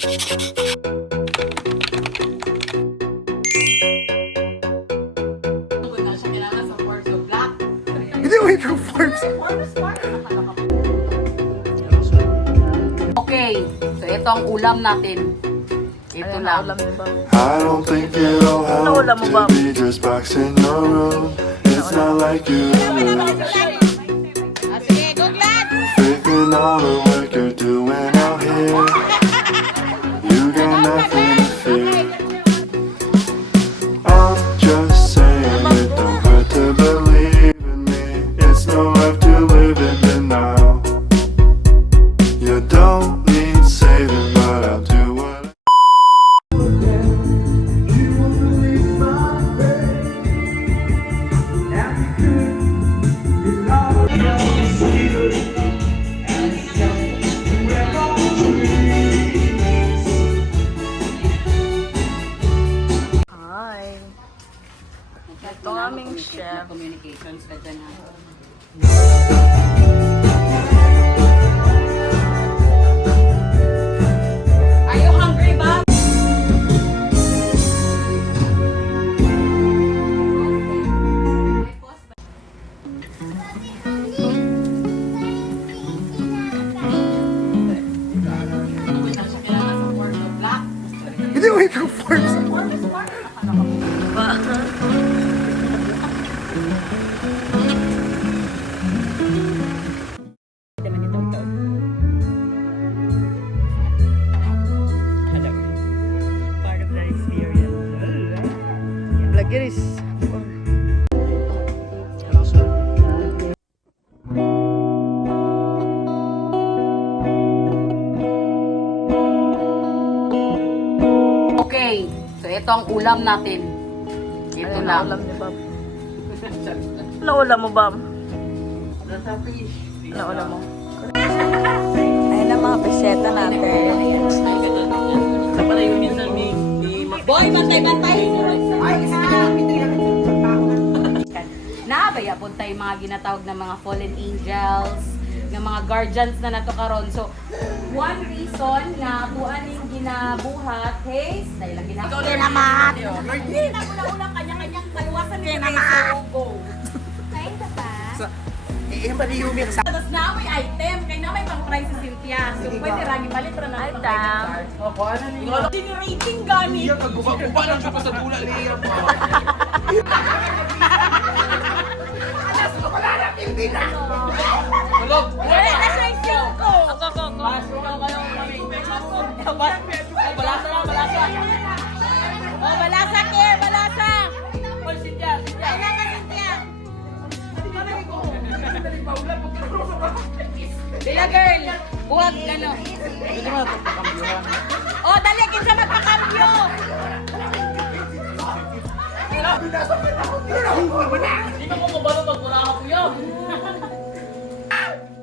Hindi, wait yung forms. Okay, so ito ang ulam natin. Ito lang. I don't think it'll help to be just boxing your room. It's not like you Sige, go glad! faking all the work you're doing out here. You got nothing to fear. I'm just saying it don't hurt to believe in me. It's no left to live in the now. You don't need saving, but I'll do what Hi. Ito ang aming chef. Communications na dyan. Are you hungry ba? Hindi, wait yung forms. Vloggeris. Okay, so ito ang ulam natin. Ito lang. Ulam ni Bob. Ano ulam mo, Bob? Ano ulam mo? Ayun ang mga peseta natin. Boy, bantay-bantay! Naabaya po tayo mga ginatawag na mga fallen angels, ng mga guardians na nato karon. So, one reason na buwan yung ginabuhat, hey, dahil lang ginabuhat. Ikaw naman! Hindi na muna-unang kanya-kanyang kaluwasan ni Teresa. Go! Kain ka pa? Tapos na may item, kaya na may pang-price si Cynthia. So, pwede ragi palit para na ito kayo. Generating gani. Iya, kaguba-guba lang siya pa sa tula niya po. Tulog! Wala na siya yung singko. Pasok ka kayo, mami. Balasa lang, balasa. Oh, balasa, Kier, balasa. Paul, Cynthia, Cynthia. Kailan ka, Cynthia? Bila, girl. Huwag, ano. Pwede mo na ito pakambyuhan. Oh, dali, kinsa magpakambyo. Hindi ka mo kabalo pag wala ka kuya.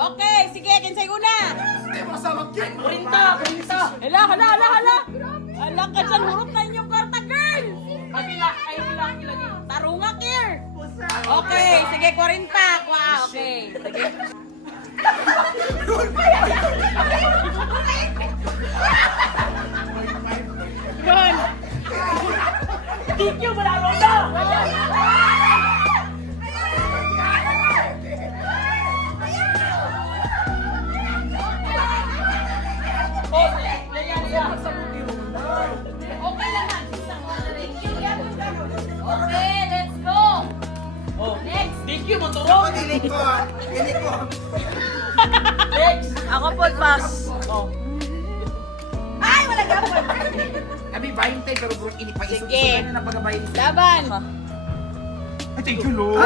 Okay, sige, kinsay una. Kurinta, kurinta. Hala, hala, hala, hala. Hala ka dyan, hurot na inyong karta, girl. Kapila, ay pila, pila niyo. Tarunga, Kier. Okay, sige, 40. Wow, okay. Sige. Ron! Thank you, manalo na! Oh, Leia. Okay lang na. Okay, let's go. Oh, Next. thank you, Montoro. Next. Ako po, pass. Oh. Ay, wala ka po. Kami bayin tayo, pero bro, ini pa iso. Sige. Iso na pagabayin. Laban. Ay, thank you, Lord.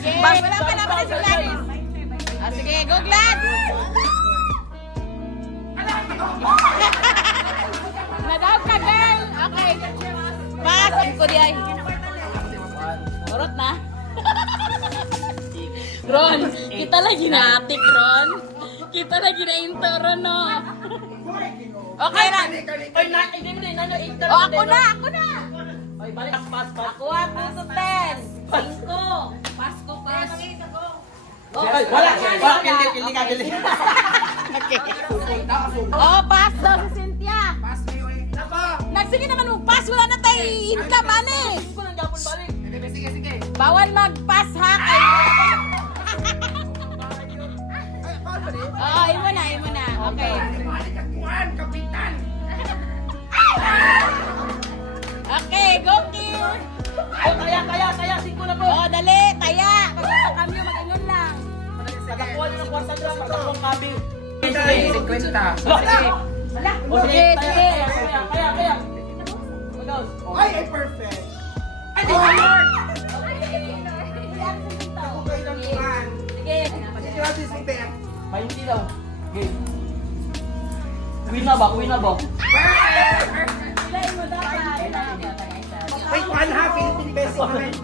Sige, wala pa naman sa laban. Ah, sige, go glad. Nadaw ka, girl. Okay. Pass. Ang ko di ay. Urot na. Ron, kita lagi na atik, Ron. Kita lagi na intro, no? Okay na. Ay, hindi mo na, Oh, ako na, ako na. Ay, balik, pass. Ako at puso 10. 5. Pasko, pass. Wala, pili ka, pili. Okay. Oh, pass daw si Cynthia. Pass na yun eh. Ako! Nagsige naman mo pass, wala na tayo income, ani. Ko nang gapon balik. Sige, sige. Bawal mag-pass ha. Oo, imo na. Okay. Kuhan, kapitan! Okay, go Kim. Oh, kaya, 5 na po. Oh, dali, taya. Pagkita kami, mag-ingon lang. Nakakuha na ng kwarta dyan, pagkakong kabi. 50. Sige. O sige, Sige. kaya. Mag-out. Ay, ay, perfect! Ay, di ba, Lord? Ako kayo ng kuhan. Sige. Grabe si Beth. 20 daw. Okay. Win na ba? Ilay mo dapat. Wait, 1 Philippine peso na rin.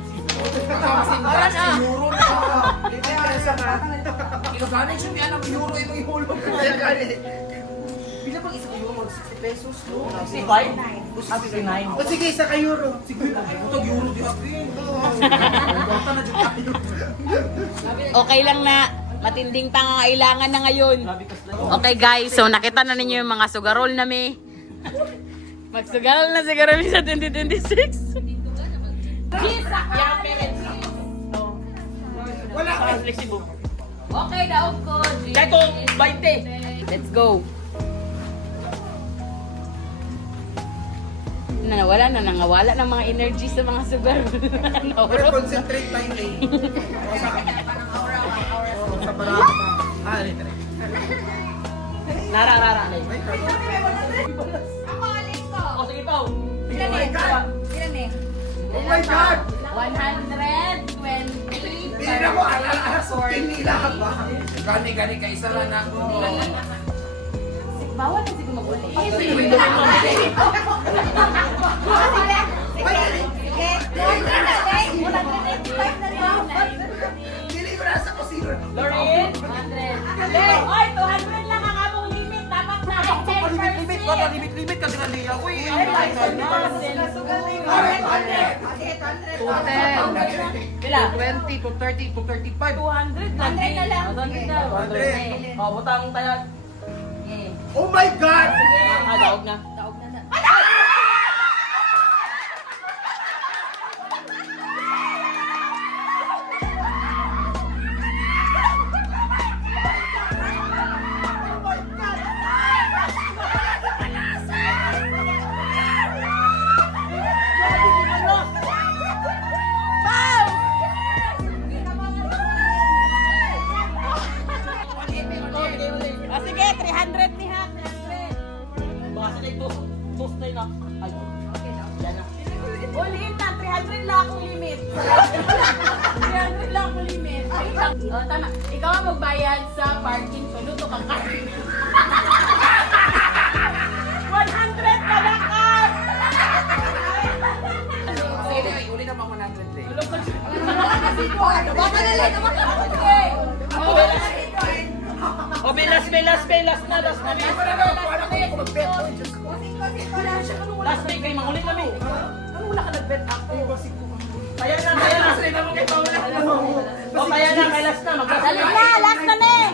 Oran na. Euro na. Philippine peso na. Iloganin siya niya ng euro, ito ihulog ko. Bila bang isang euro? 60 pesos, no? 65? 69. O sige, isa ka euro. Sige, butog euro di ako. Bata na dyan tayo. Okay lang na. Matinding pangangailangan na ngayon. Okay guys, so nakita na ninyo yung mga sugarol na may. Magsugarol na siguro kami sa 2026. Wala ka. Flexible. Okay, daog ko. Kaya ito, 20. Let's go. Nawala na, nangawala ng mga energy sa mga sugarol. Pero concentrate tayo eh. Sa barata pa. Ah, alin. Nara. Ako, alin ko. O, sige ito. Ilan eh? Ilan eh? Oh my God! 120. Hindi na mo alas. Pinila ka ba? Gani ka isa lang ako. Bawal na siguro mag-uli. Hindi ko nasa kusina. Lorin. 100. Oy, 200 lang ang among limit. Dapat na 10%. Baka limit ka sila niya. Uy, Pila? 20 to 30 to 35. 200 lang. 100 na lang. 100 daw. 100. O, butang tayag. Oh my God! Daog na. O sige, 300 ni Hap. 300. Baka sila ito. Post na yun ah. Ay, yan na. Ulitin na, 300 lang akong limit. 300 lang akong limit. O, tama. Ikaw ang magbayad sa parking. So, luto kang kain. 100 ka na ka! Sige, uli naman 100 eh. Baka na lang, O, last na. Last day kayo, mangulit kami. Ano wala ka nag-bet ako? Kaya na. O, kaya na, kay last na. Dali na, last na na eh!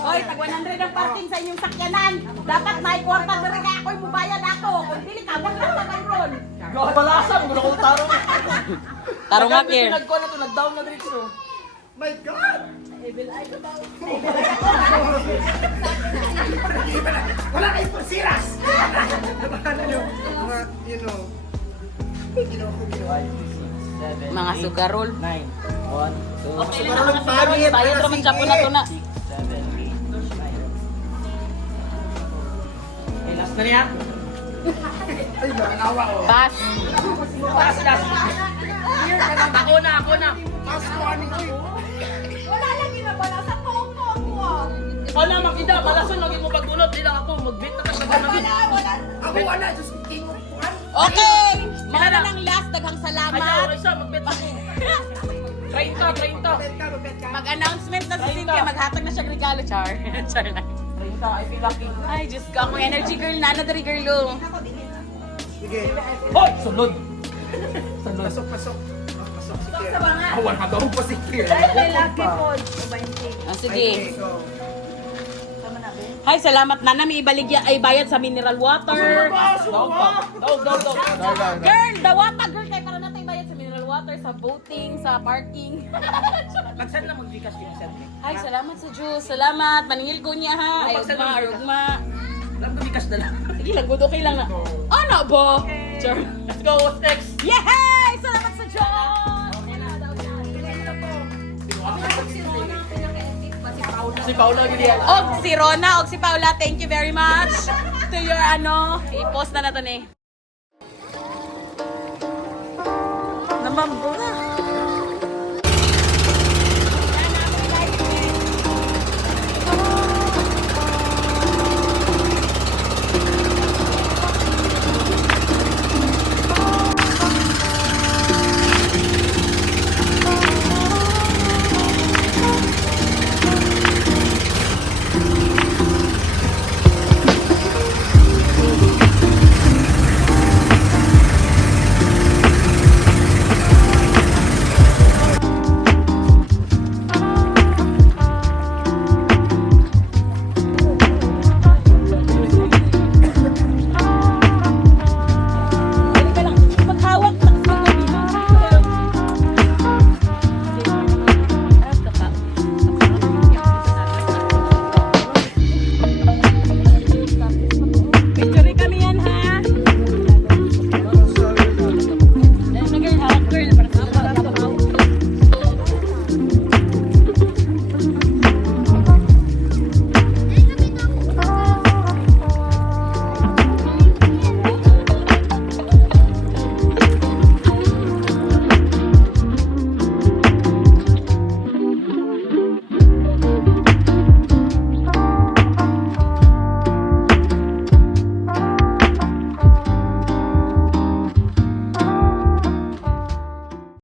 Oy, tag 100 ang parking sa inyong sakyanan. Dapat may kwarta na rin ako'y mubayad ako. Kung hindi ka, wag lang sa mayroon. Balasan, gulo ko tarong. Tarong nga, Kier. Nag-go na to, nag-down na dito. My God! Wala kayong pursiras! Ano nyo? Mga, you know, Mga sugarol. 9, 1, 2, Okay lang, mga sugarol. Tayo naman siya po na to na. 6, 7, 8, 9. Okay, last na niya. Ay, manawa ko. Pass. Last. Ako na. Mas ko ano ko yun. Wala lang ginabala sa toko ako. Ako na, makita. Balasan, lagi mo pagdulot. Di lang ako. Mag-beat na ka sa ganun. Ako wala, just king of one. Okay! Mga na ng last, daghang salamat. Ayaw, isa, mag-bet ako. 30. Mag-announcement na si Cynthia, maghatag na siya ng regalo, Char. Char lang. 30, I feel lucky. Ay, Diyos ko, akong energy girl na, another girl, oh. Sige. Hoy! Sulod! Pasok. Pasok. Sige. Wala daw pa si Kier. Lalaki po. 20. Ah, sige. So, Hi, salamat na nami ibaligya ay bayad sa mineral water. Girl, the water girl kay para natin bayad sa mineral water, sa boating, sa parking. Magsan lang mag-Gcash din siya. Hi, salamat sa Diyos. Salamat. Maningil ko niya ha. Ay, ugma, ugma. Lang mag-Gcash na lang. Sige, lagod okay lang na. Ano ba? Sure. Let's go, what's next? Yay! Salamat sa Diyos! Si Paula Gideon. Og si Rona, og si Paula, thank you very much to your i-post na nato ni. Namambura.